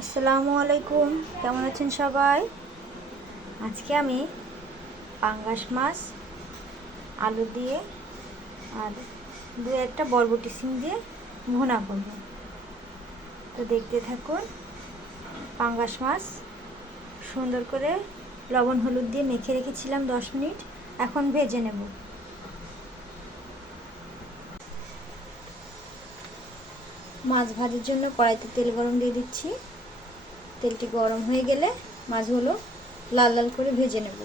আসসালামু আলাইকুম। কেমন আছেন সবাই? আজকে আমি পাঙ্গাস মাছ, আলু দিয়ে আর দু একটা বরবটি সিম দিয়ে ভুনা করব। তো দেখতে থাকুন, পাঙ্গাস মাছ সুন্দর করে লবণ হলুদ দিয়ে মেখে রেখেছিলাম দশ মিনিট, এখন ভেজে নেব। মাছ ভাজার জন্য কড়াইতে তেল গরম দিয়ে দিচ্ছি। তেলটি গরম হয়ে গেলে মাছগুলো লাল লাল করে ভেজে নেব।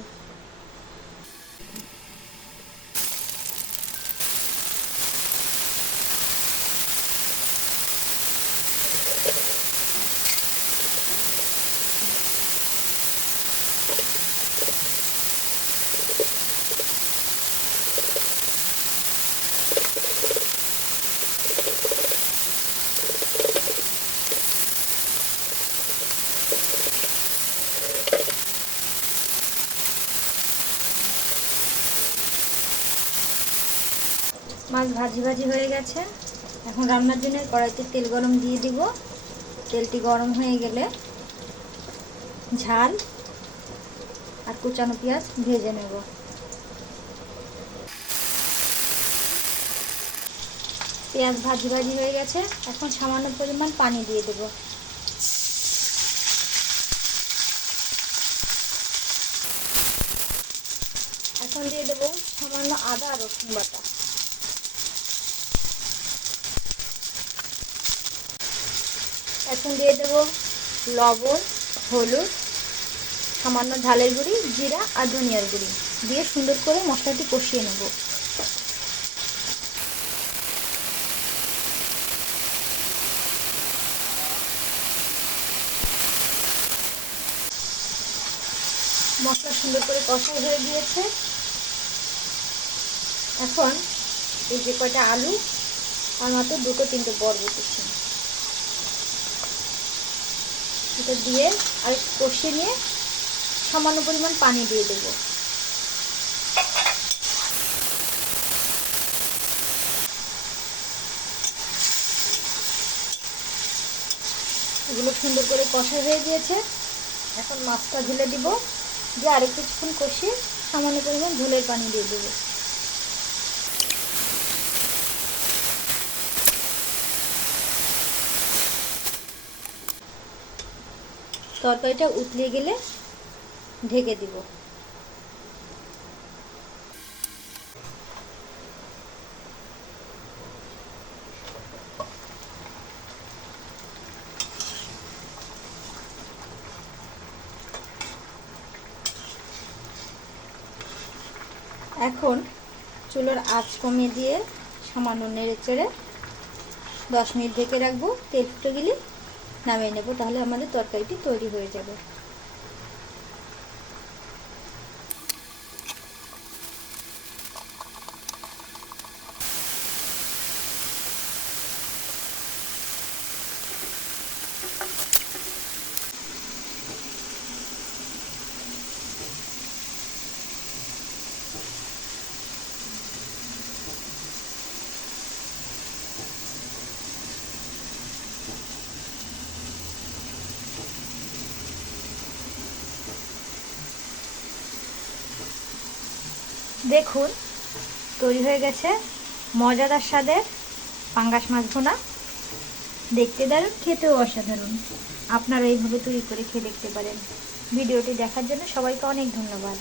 মাছ ভাজি ভাজি হয়ে গেছে। এখন রান্নার জন্য কড়াইতে তেল গরম দিয়ে দিব। তেলটি গরম হয়ে গেলে ঝাল আর কুচানো পেঁয়াজ ভেজে নেব। পেঁয়াজ ভাজি ভাজি হয়ে গেছে। এখন সামান্য পরিমাণ পানি দিয়ে দেব। এখন দিয়ে দেবো সামান্য আদা রসুন বাটা। এখন দিয়ে দেব লবণ, হলুদ, সামান্য ঝালের গুঁড়ি, জিরা আর ধনিয়ার গুঁড়ি। দিয়ে সুন্দর করে মশলাটি কষিয়ে নেব। মশলা সুন্দর করে কষা হয়ে গিয়েছে। এখন এই যে কয়টা আলু আর মাত্র দুটো তিনটে বরবটি। এটা দিয়ে আর কষিয়ে নিয়ে সামান্য পরিমাণ পানি দিয়ে দেবো। এগুলো সুন্দর করে কষা হয়ে গিয়েছে। এখন মাছটা ঢেলে দিব। দিয়ে আরেক কিছুক্ষণ কষিয়ে সামান্য পরিমাণ ঝোলের পানি দিয়ে দেবো। তরকারিটা উতলে গেলে ঢেকে দিব। এখন চুলোর আঁচ কমিয়ে দিয়ে সামান্য নেড়ে চেড়ে দশ মিনিট ঢেকে রাখব। তেল ফুটে গেলে নামিয়ে নেব তাহলে আমাদের তরকারিটি তৈরি হয়ে যাবে। দেখুন, তৈরি হয়ে গেছে মজাদার স্বাদের পাঙ্গাস মাছ ভোনা। দেখতে দারুণ, খেতেও অসাধারণ। আপনারা এইভাবে তৈরি করে খেয়ে দেখতে পারেন। ভিডিওটি দেখার জন্য সবাইকে অনেক ধন্যবাদ।